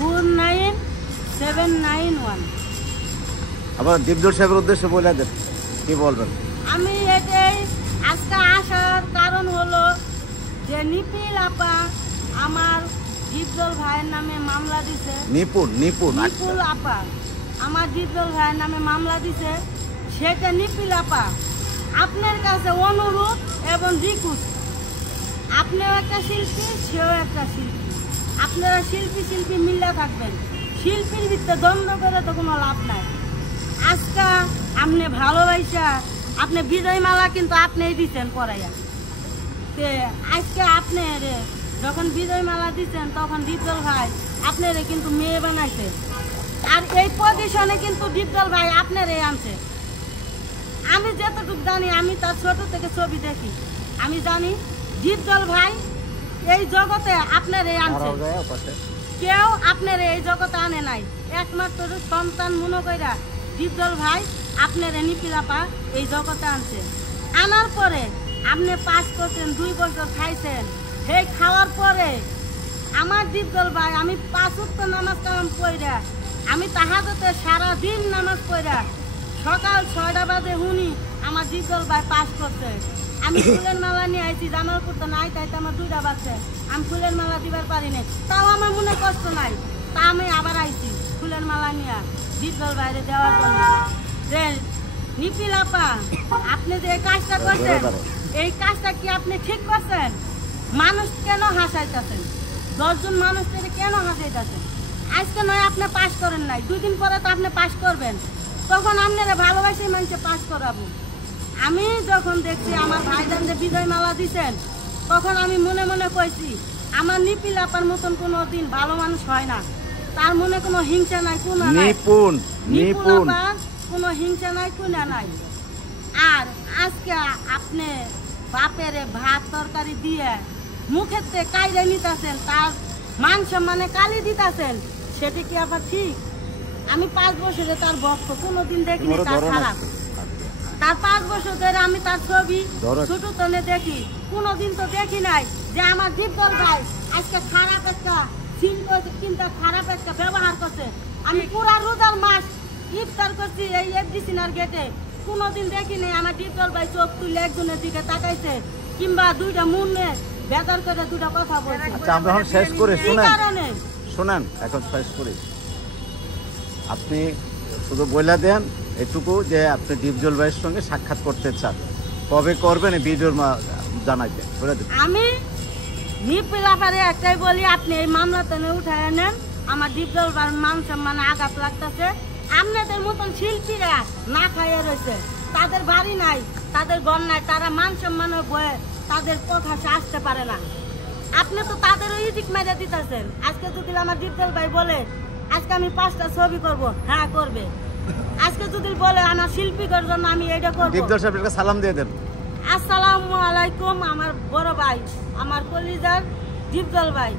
497991। আবার দীপজল সাহেবের উদ্দেশ্যে বলে দেন, কি বলবেন? আমি এটাই আজকে আসার কারণ হলো যে নিপিল আপা আমার দীপজল ভাইয়ের নামে মামলা দিছে। নিপুল আপা আমার দীপজল ভাইয়ের নামে মামলা দিছে। সেটা নিপিল আপা আপনার কাছে অনুরোধ এবং রিকোয়েস্ট, আপনিও একটা শিল্পী, সেও একটা শিল্পী, আপনারা শিল্পী মিলে থাকবেন। শিল্পীর ভিতরে দ্বন্দ্ব করে তো কোনো লাভ নাই। আজকে আপনি ভালোবাসা আপনি বিজয় মালা কিন্তু আপনিই দিচ্ছেন পড়াইয়া। আজকে আপনি যখন বিজয় মালা দিচ্ছেন তখন দীপজল ভাই আপনারে কিন্তু মেয়ে বানাইছে। আর এই পজিশনে কিন্তু দীপজল ভাই আপনারই আনছে। আমি যতটুকু জানি, আমি তার ছোট থেকে ছবি দেখি, আমি জানি দীপজল ভাই এই জগতে আপনারই আনছে। কেউ আপনার এই জগতে আনে নাই, একমাত্র সন্তান মনে কইরা দীপজল ভাই আপনার নিপিল আপা এই জগতে আনছে। আনার পরে আপনি পাস করছেন, 2 বছর খাইছেন। সেই খাওয়ার পরে আমার দীপজল ভাই, আমি 5 ওয়াক্ত নামাজ কালাম পড়া, আমি তাহাজ্জুদে সারাদিন নামাজ পড়া, সকাল 6টা বাজে শুনি আমার দীপজল ভাই পাস করছে। আমি ফুলের মালা নিয়ে আইছি, জামালপুর তো নাই, তাই আমার 2টা বাজছে, আমি ফুলের মালা দিবার পারি নাই। তাও আমার মনে কষ্ট নাই, তা আমি আবার আইছি ফুলের মালা নিয়ে দীপজল বাইরে দেওয়ার জন্য। যে নিপিল আপা আপনি যে কাজটা করছেন, এই কাজটা কি আপনি ঠিক করছেন? মানুষ কেন হাসাইতেছেন? 10 জন মানুষকে কেন হাসাইতেছেন? আজকে নয় আপনি পাস করেন নাই, 2 দিন পরে তো আপনি পাস করবেন, তখন আপনারা ভালোবাসি মানুষে পাস করাবো। আমি যখন দেখছি আমার ভাইজান যে বিজয় মালা দিচ্ছেন, তখন আমি মনে মনে কইছি আমার নিপিল আপার মতন কোনো দিন ভালো মানুষ হয় না। তার মনে কোনো হিংসা নাই, কোনো কোনো হিংসা নাই, কোনো নাই। আর আজকে আপনি বাপের ভাত তরকারি দিয়ে মুখেতে কাইরে নিতেছেন, তার মান সম্মানে কালি দিতেছেন, সেটা কি আবার ঠিক? আমি 5 বছরে তার ভক্ত, কোনোদিন দেখিনি তার খারাপ। তার 5 বছর ধরে আমি তার ছবি ছোট তনে দেখি, কোনোদিন তো দেখি নাই যে আমার দীপজল ভাই আজকে খারাপ একটা সিন করছে, কিন্তু খারাপ একটা ব্যবহার করছে। আমি পুরা রোজার মাস ইফতার করছি এই এফডিসিনার গেটে, কোনোদিন দেখি নাই আমার দীপজল ভাই চোখ তুলে একজনের দিকে তাকাইছে, কিংবা 2টা মুন্নে বেজার করে 2টা কথা বলছে। আচ্ছা, আমরা এখন শেষ করে শুনেন, এখন শেষ করি। আপনি শুধু বলে দেন এটুকু যে আপনি দীপজল ভাইয়ের সঙ্গে সাক্ষাৎ করতে চান, কবে করবেন এই ভিডিওর জানাইবেন, বলে দেন। আমি নিপিল আপারে একটাই বলি, আপনি এই মামলাটা উঠায় নেন। আমার দীপজল ভাইয়ের মান সম্মানে আঘাত লাগতেছে। আপনাদের মতন শিল্পীরা না খাইয়ে রয়েছে, তাদের বাড়ি নাই, তাদের ঘর নাই, তারা মান সম্মানের বয়ে তাদের কথা আসতে পারে না। আপনি তো তাদেরও ইজিক মেরে দিতেছেন। আজকে যদি আমার দীপজল ভাই বলে আজকে আমি 5টা ছবি করব, হ্যাঁ করবে। আজকে যদি বলে আমার শিল্পীদের জন্য আমি এটা করব, দীপজল সাহেবকে সালাম দিয়ে দেন। আসসালামু আলাইকুম আমার বড় ভাই, আমার কলিজার দীপজল ভাই।